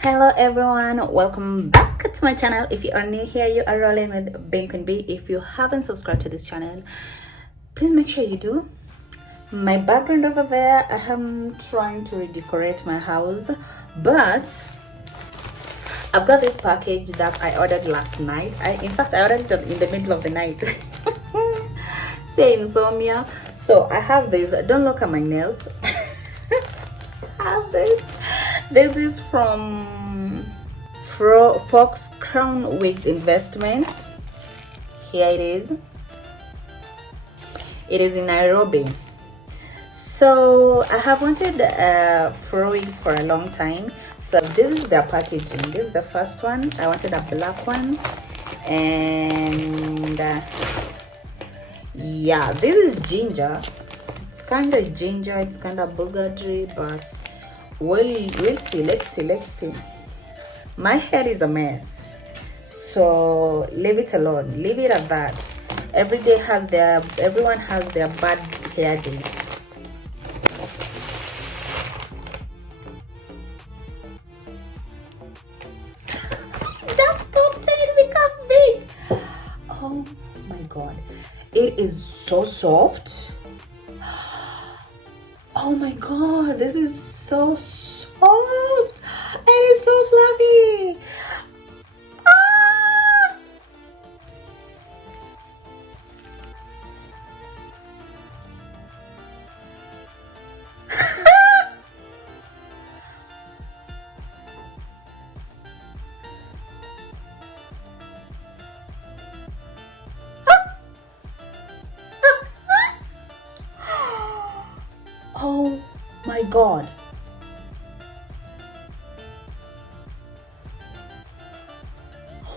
Hello everyone, welcome back to my channel. If you are new here, you are rolling with Bink and B. If you haven't subscribed to this channel, please make sure you do. My background over there, I am trying to redecorate my house, but I've got this package that I ordered last night. In fact I ordered it in the middle of the night. Say insomnia. So I have this. Don't look at my nails. I have this. This is from Fox Crown Wigs Investments. Here it is. It is in Nairobi. So I have wanted fro wigs for a long time. So this is their packaging. This is the first one. I wanted a black one, and yeah, this is ginger. It's kind of ginger. It's kind of burgundy, but we'll see. Let's see. My hair is a mess, so leave it alone. Leave it at that. Everyone has their bad hair day. Just popped it, become big. Oh my god, it is so soft. Oh my god, this is so soft and it's so fluffy. Ah! Oh my god.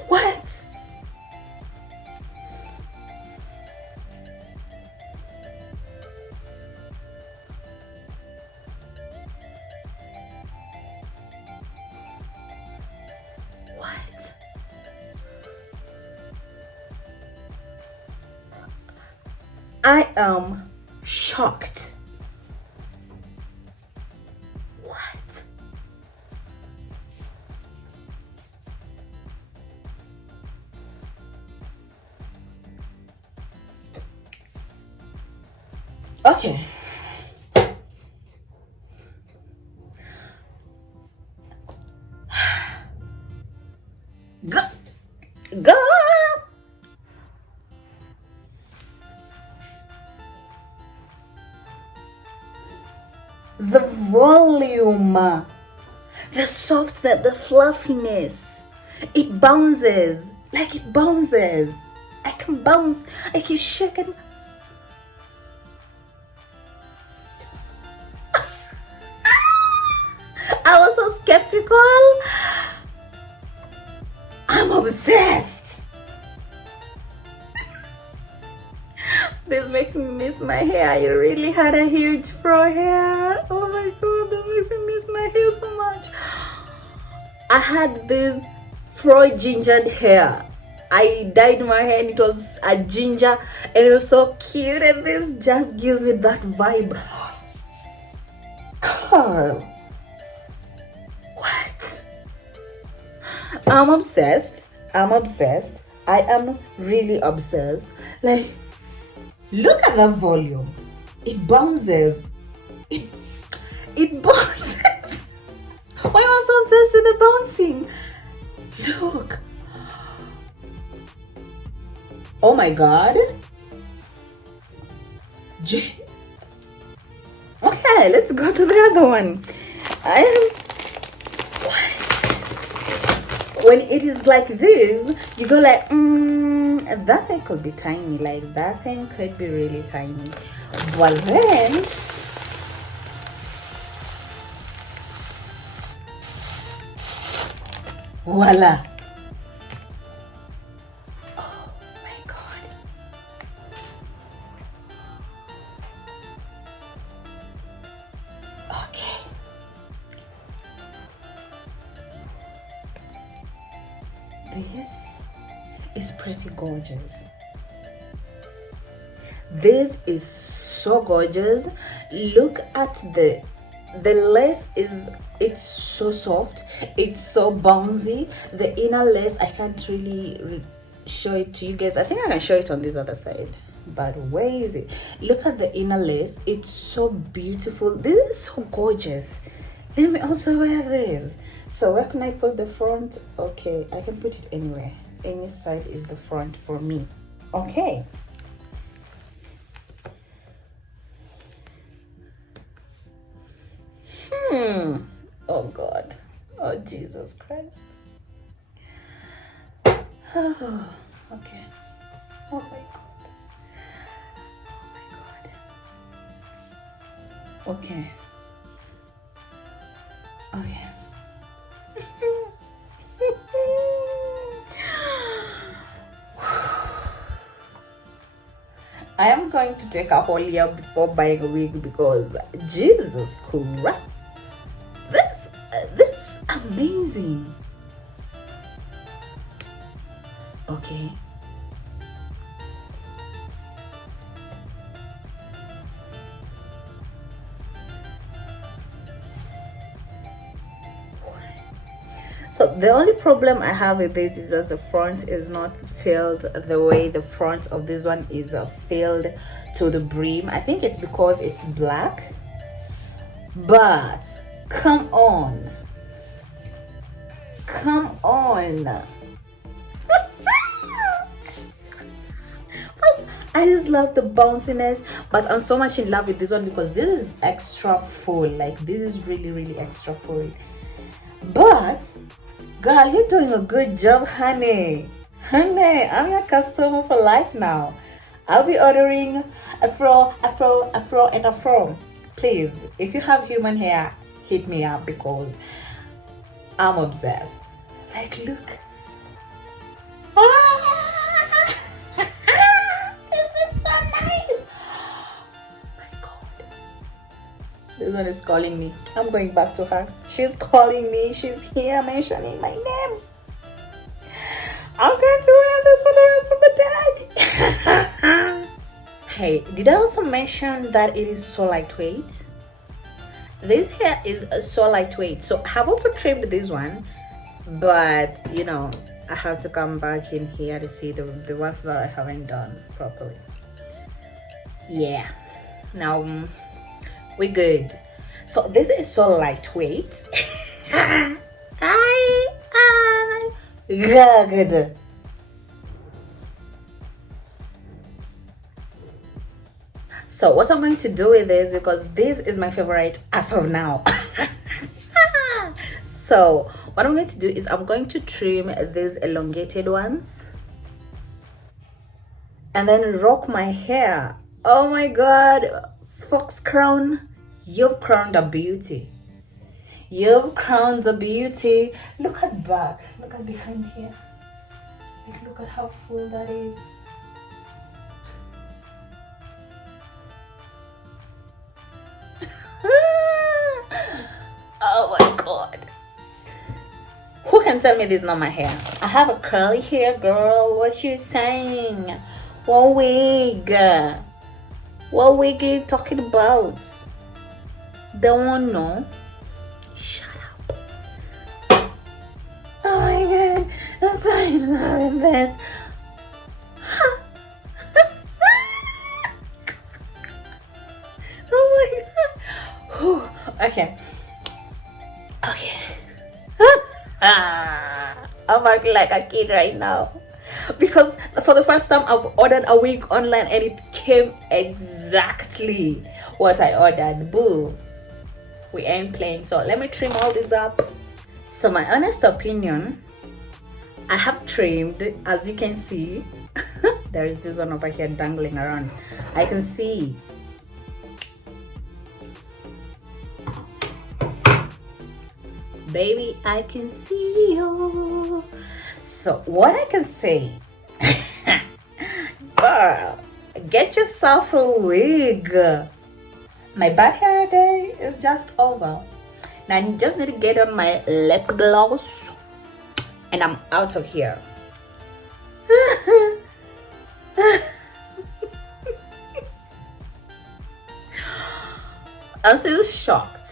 What? What? I am shocked. What? Okay. Go. Go. The volume, the softness, the fluffiness, it bounces. I can bounce. I can shake it. I was so skeptical. I'm obsessed. This makes me miss my hair. I really had a huge fro hair. Oh my god, this makes me miss my hair so much. I had this fro gingered hair. I dyed my hair and it was a ginger and it was so cute, and this just gives me that vibe. God. What? I'm obsessed. I am really obsessed. Like, look at the volume. It bounces. It bounces. Why am I so obsessed with the bouncing? Look. Oh my god. Okay, let's go to the other one. When it is like this, you go like, that thing could be tiny. Like, that thing could be really tiny. But then, voila. Oh my god. Okay. This is pretty gorgeous. This is so gorgeous. Look at the lace is It's so soft, it's so bouncy. The inner lace, I can't really show it to you guys. I think I can show it on this other side, but where is it? Look at the inner lace, it's so beautiful. This is so gorgeous. Let me also wear this. So where can I put the front? Okay, I can put it anywhere. Any side is the front for me. Okay. Oh God. Oh Jesus Christ. Oh, okay. Oh my God. Oh my God. Okay. Okay. I am going to take a whole year before buying a wig because Jesus Christ, this amazing. Okay. So the only problem I have with this is that the front is not filled the way the front of this one is filled to the brim. I think it's because it's black, but come on. First, I just love the bounciness, but I'm so much in love with this one because this is extra full. Like, this is really extra full. But girl, you're doing a good job, honey. I'm your customer for life now. I'll be ordering Afro. Please, if you have human hair, hit me up because I'm obsessed. Like, look. Ah! This is so nice. Oh my God. This one is calling me. I'm going back to her. She's calling me. She's here mentioning my name. I'm going to wear this for the rest of the day. Hey, did I also mention that it is so lightweight? This hair is so lightweight. So I have also trimmed this one, but you know, I have to come back in here to see the ones that I haven't done properly. Yeah, now we're good. So this is so lightweight. I am good. So what I'm going to do with this, because this is my favorite as of now. So what I'm going to do is I'm going to trim these elongated ones and then rock my hair. Oh my God, fox crown, you've crowned a beauty. You've crowned a beauty. Look at back, look at behind here. Like, look at how full that is. Oh my God. Who can tell me this is not my hair? I have a curly hair, girl. What you saying? What wig? What wig are you talking about? Don't want no. Shut up. Oh my God. I'm so loving this. Oh my God. Okay. I'm acting like a kid right now because for the first time I've ordered a wig online and it came exactly what I ordered. Boo, we ain't playing. So let me trim all this up. So my honest opinion, I have trimmed, as you can see. There is this one over here dangling around. I can see it. Baby, I can see you. So what I can say, girl, get yourself a wig. My bad hair day is just over. Now I just need to get on my lip gloss and I'm out of here. I'm still shocked.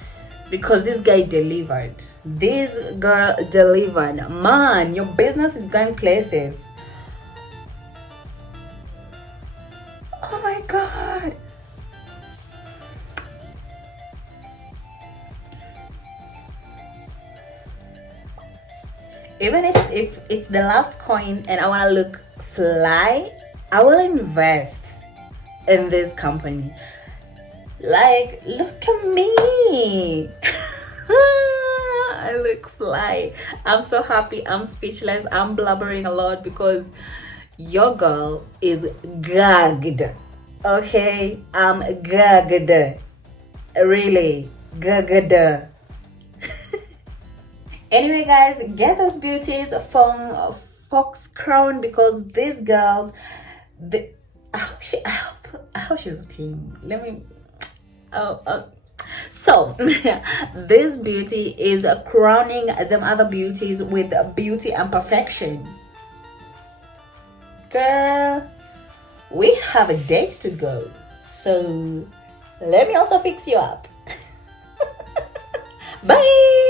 because this guy delivered. This girl delivered. Man, your business is going places. Oh my god. Even if it's the last coin and I want to look fly, I will invest in this company. Like, look at me. I look fly. I'm so happy. I'm speechless. I'm blubbering a lot because your girl is gagged. Okay, I'm gagged. Really gagged. Anyway, guys, get those beauties from Fox Crown because these girls, how she's a team. Let me. So this beauty is crowning them other beauties with beauty and perfection. Girl, we have a date to go, so let me also fix you up. Bye.